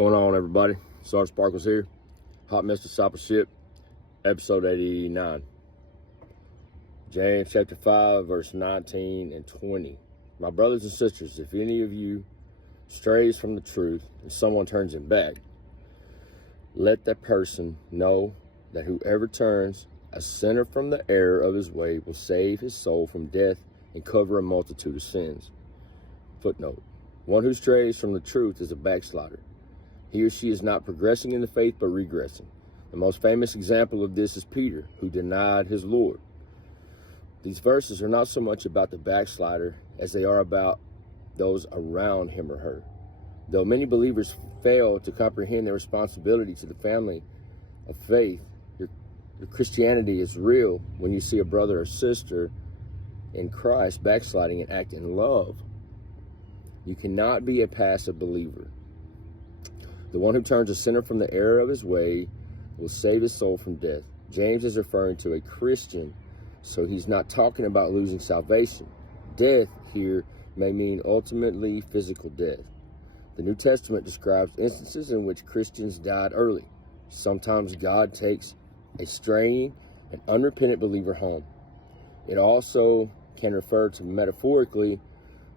Going on, everybody? Sergeant Sparkles here. Hot Mess Discipleship, episode 89. James chapter 5, verse 19 and 20. My brothers and sisters, if any of you strays from the truth and someone turns him back, let that person know that whoever turns a sinner from the error of his way will save his soul from death and cover a multitude of sins. Footnote: one who strays from the truth is a backslider. He or she is not progressing in the faith, but regressing. The most famous example of this is Peter, who denied his Lord. These verses are not so much about the backslider as they are about those around him or her. Though many believers fail to comprehend their responsibility to the family of faith, your Christianity is real when you see a brother or sister in Christ backsliding and act in love. You cannot be a passive believer. The one who turns a sinner from the error of his way will save his soul from death. James is referring to a Christian, so he's not talking about losing salvation. Death here may mean ultimately physical death. The New Testament describes instances in which Christians died early. Sometimes God takes a straying and unrepentant believer home. It also can refer to metaphorically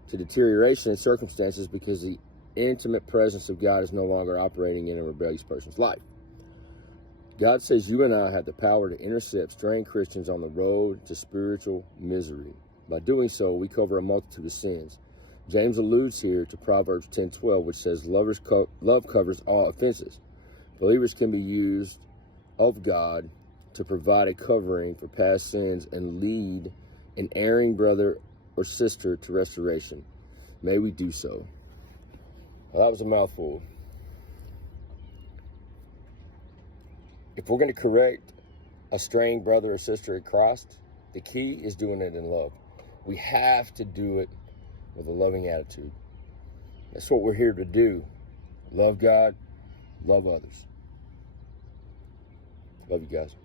to deterioration in circumstances because the intimate presence of God is no longer operating in a rebellious person's life. God says you and I have the power to intercept straying Christians on the road to spiritual misery. By doing so, we cover a multitude of sins. James alludes here to Proverbs 10:12, which says, love covers all offenses. Believers can be used of God to provide a covering for past sins and lead an erring brother or sister to restoration. May we do so. Well, that was a mouthful. If we're going to correct a straying brother or sister in Christ, the key is doing it in love. We have to do it with a loving attitude. That's what we're here to do. Love God, love others. Love you guys.